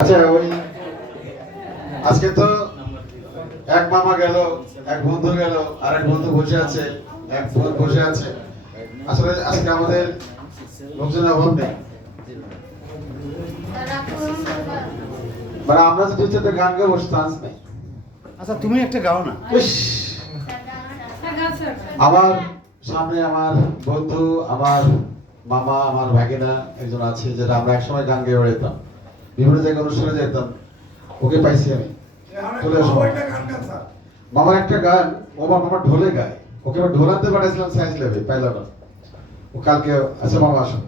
আচ্ছা ওই আজকে তো এক মামা গেল, এক বন্ধু গেল, আর এক বন্ধু বসে আছে, এক বোন বসে আছে। আসলে আজকে আমাদের লোকজনের অভাব নেই, মানে আমরা তো দুই চারটা গান গাবো, চান্স নেই। আচ্ছা তুমি একটা গাও না। ইস, আমার সামনে আমার বন্ধু, আমার মামা, আমার ভাগিনা একজন আছে, যেটা আমরা একসময় গান গেয়ে বেড়াতাম, বিভিন্ন জায়গায় অনুষ্ঠানে যেতাম। ওকে পাইছি আমি, চলে আসো। মামার একটা গান, ও আমার মামা ঢোলে গায়, ওকে আবার ঢোল আনতে পাঠাইছিলাম, সাইজ লেবে পাইলাম না। ও কালকে আচ্ছা মামা আসো।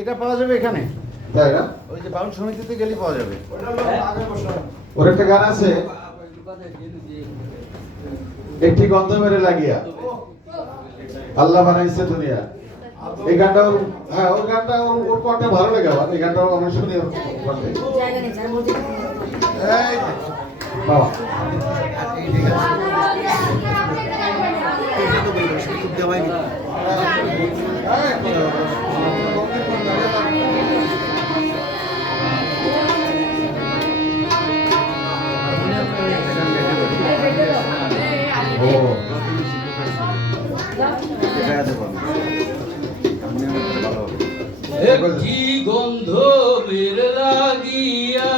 এটা পাওয়া যাবে এখানে, তাই না? ওই যে বাউল সমিতিতে গেলে পাওয়া যাবে। ওর একটা গান আছে, একটি গন্ধ মেরে লাগিয়া আল্লাহ বানাইছে দুনিয়া। এই গানটা হ্যাঁ, ওর গানটা ওর কণ্ঠে ভালো লাগে আমার, এই গানটাও আমরা শুনি ওর কণ্ঠে। এই বাবা একটি গন্ধ বের লাগিয়া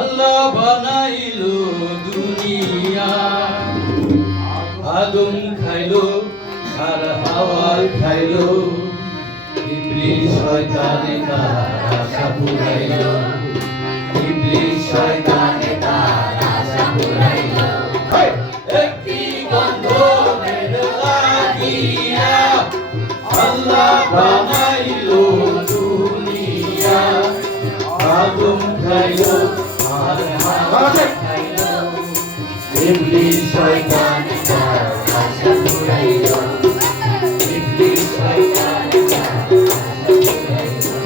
আল্লাহ বানাইলো দুনিয়া। আদম খাইলো আর হাওয়া খাইলো, ইবলিস শয়তানে তার আশা পুরাইলো, ইবলিস শয়তানে তার আশা পুরাইলো। একটি গন্ধ বের লাগিয়া আল্লাহ বানাইলো দুনিয়া। আদম খাইলো আর হাওয়া খাইলো, ইবলিস শয়তানে তার আশা পুরাইলো, ইবলিস শয়তানে তার আশা পুরাইলো।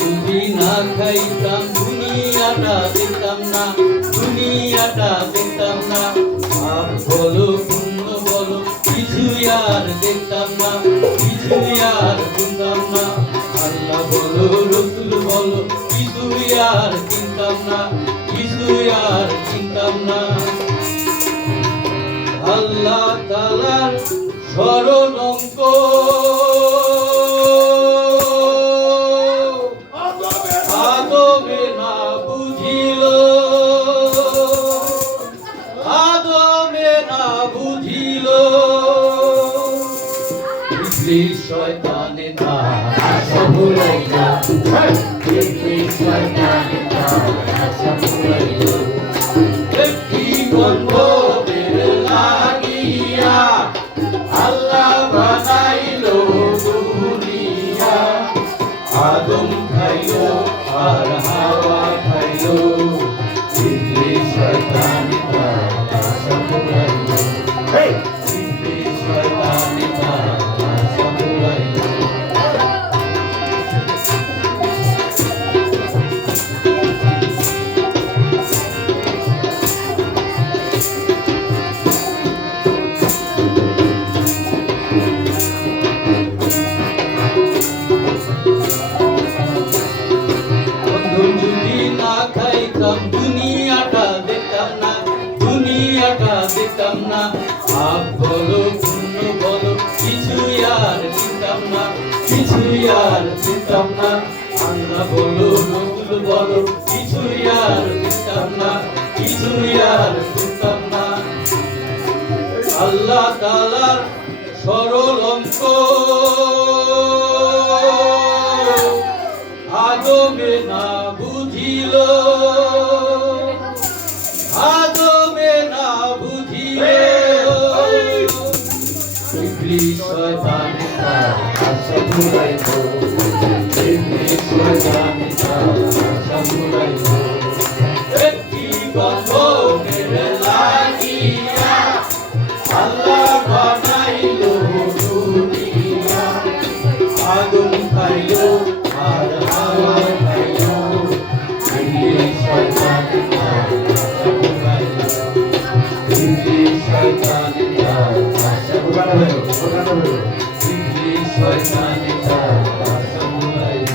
যদি না খাইতাম দুনিয়াটা দেখতাম না, দুনিয়াটা দেখতাম না। পাপ বলো পুণ্য বলো কিছুই আর দেখতাম না, কিছুই আর শুনতাম না। আল্লাহ বলো রসুল বলো কিছুই আর চিনতাম না, কিছুই আর চিনতাম না। আল্লাহ তাআলার শরণঙ্ক আদমে না বুঝিল, আদমে না বুঝিল। ইবলিস শয়তানে তার আশা পুরাইলো, ইবলিস শয়তানে তার আশা পুরাইলো। একটি গন্ধ বের লাগিয়া আল্লাহ বানাইলো দুনিয়া। আদম খাইলো আর হাওয়া খাইলো, ইবলিস শয়তানে তার আশা পুরাইলো, ইবলিস শয়তানে তার আশা পুরাইলো। যদি না খাইতাম দুনিয়াটা দেখতাম না, দুনিয়াটা দেখতাম না। পাপ বলো পুণ্য বলো কিছুই আর চিনতাম না, কিছুই আর চিনতাম না। আল্লাহ বলো রসুল বলো কিছুই আর চিনতাম না, কিছুই আর চিনতাম না। আল্লাহ তাআলার সরল অঙ্ক আদমে না বুঝিল, আদমে না বুঝিল। ইবলিস শয়তানে তার আশা পুরাইলো, ইবলিস শয়তানে তার আশা পুরাইলো। একটি গন্ধ বের লাগিয়া আল্লাহ বানাইলো দুনিয়া। আদম খাইলো আর হাওয়া খাইলো, ইবলিস শয়তানে তার শয়তানিটা বাসন বাইব।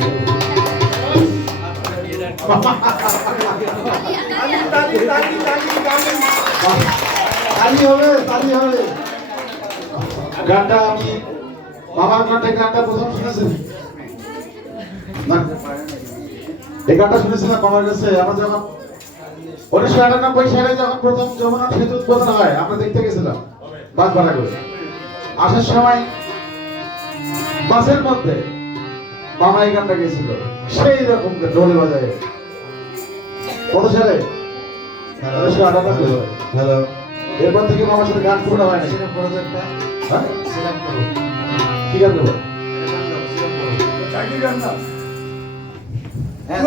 তালি হবে, তালি হবে। গানটা আমি মামার কণ্ঠে গানটা প্রথম শুনেছেন না? এই গানটা শুনেছিলাম মামার কাছে। আমরা যখন 1998 সালে যখন প্রথম যমুনা সেতু উদ্বোধন হয়, আমরা দেখতে গেছিলাম বাস ভাড়া করে। আসার সময় বাসের মধ্যে মামা এই গানটা গেছিল, সেই রকম ঢোল বাজায়। কত সালে? 1998। হ্যালো, এরপর থেকে মামার সাথে গান করা হয় না। সিরাপ করো তো একটা, হ্যাঁ? সিরাপ করো। কি গান দেবো? এটা গান দাও, সিরাপ করো। হ্যাঁ